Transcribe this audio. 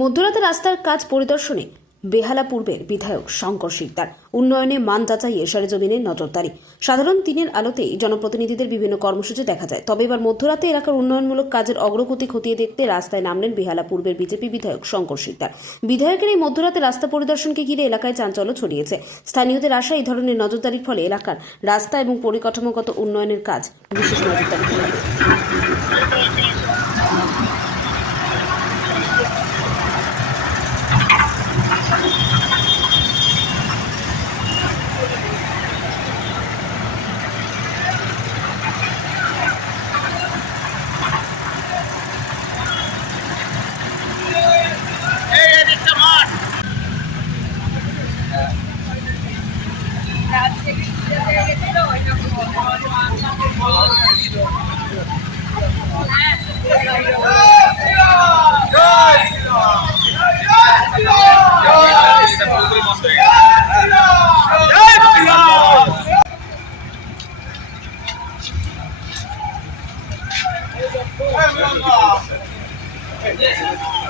মধ্যরাতে রাস্তার কাজ পরিদর্শনে বেহালা পূর্বের বিধায়ক শঙ্কর শিকদার। উন্নয়নে মান যাচাইয়ে সরেজমিনে নজরদারি। সাধারণ দিনের আলোতেই জনপ্রতিনিধিদের বিভিন্ন কর্মসূচি দেখা যায়, তবে এবার মধ্যরাতে এলাকার উন্নয়নমূলক কাজের অগ্রগতি খতিয়ে দেখতে রাস্তায় নামলেন বেহালা পূর্বের বিজেপি বিধায়ক শঙ্কর শিকদার। বিধায়কের এই মধ্যরাতে রাস্তা পরিদর্শনকে ঘিরে এলাকায় চাঞ্চল্য ছড়িয়েছে। স্থানীয়দের আশা, এই ধরনের নজরদারির ফলে এলাকার রাস্তা এবং পরিকাঠামোগত উন্নয়নের কাজ বিশেষ নজরদারি করবে। Hey,